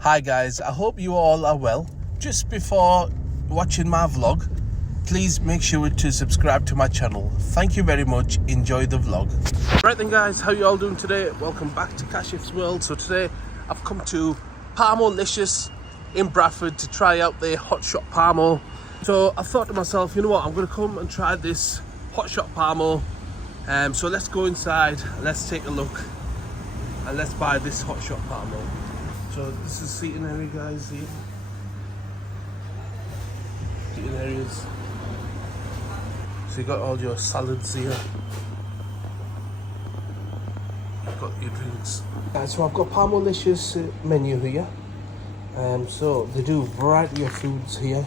Hi guys, I hope you all are well. Just before watching my vlog, please make sure to subscribe to my channel. Thank you very much. Enjoy the vlog. Right then guys, how you all doing today? Welcome back to Kashif'S world. So today I've come to Parmolicious in Bradford to try out their hot shot Parmo. So I thought to myself, you know what, I'm going to come and try this hot shot Parmo. So let's go inside, let's take a look, and let's buy this hot shot Parmo. So this is seating area, guys. Here, seating areas. So you got all your salads here. You've got your drinks. So I've got Parmolicious menu here. So they do a variety of foods here.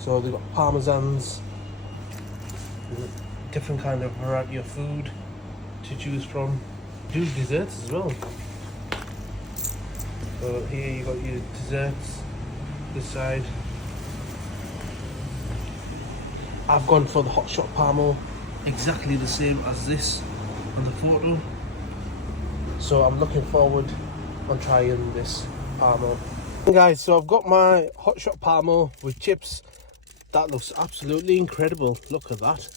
So they've got parmesans, different kind of variety of food to choose from. They do desserts as well. So here you got your desserts, this side. I've gone for the hot shot Parmo, exactly the same as this on the photo. So I'm looking forward on trying this Parmo. Guys, so I've got my hot shot Parmo with chips. That looks absolutely incredible. Look at that.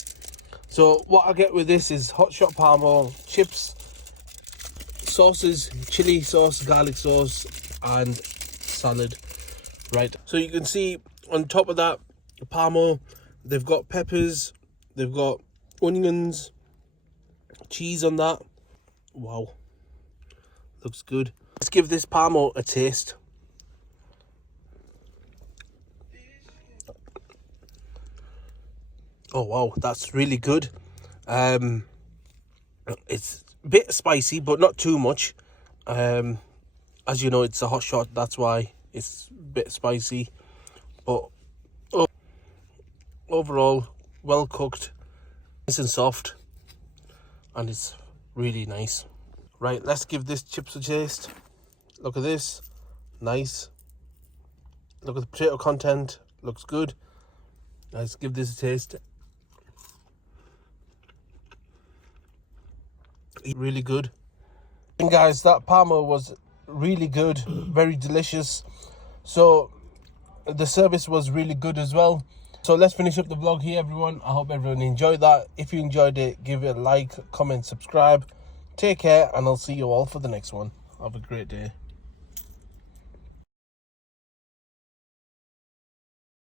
So what I get with this is hot shot Parmo, chips, sauces, chili sauce, garlic sauce, and salad. Right, so you can see on top of that Parmo, they've got peppers, they've got onions, cheese on that. Wow, looks good. Let's give this Parmo a taste. Oh wow, that's really good. It's a bit spicy, but not too much. As you know, it's a hot shot, that's why it's a bit spicy. But overall, well cooked, nice and soft, and it's really nice. Right, let's give this chips a taste. Look at this, nice. Look at the potato content, looks good. Let's give this a taste. Really good. And guys, that Parmo was really good, very delicious. So the service was really good as well. So let's finish up the vlog here, everyone. I hope everyone enjoyed that. If you enjoyed it, give it a like, comment, subscribe. Take care, and I'll see you all for the next one. Have a great day.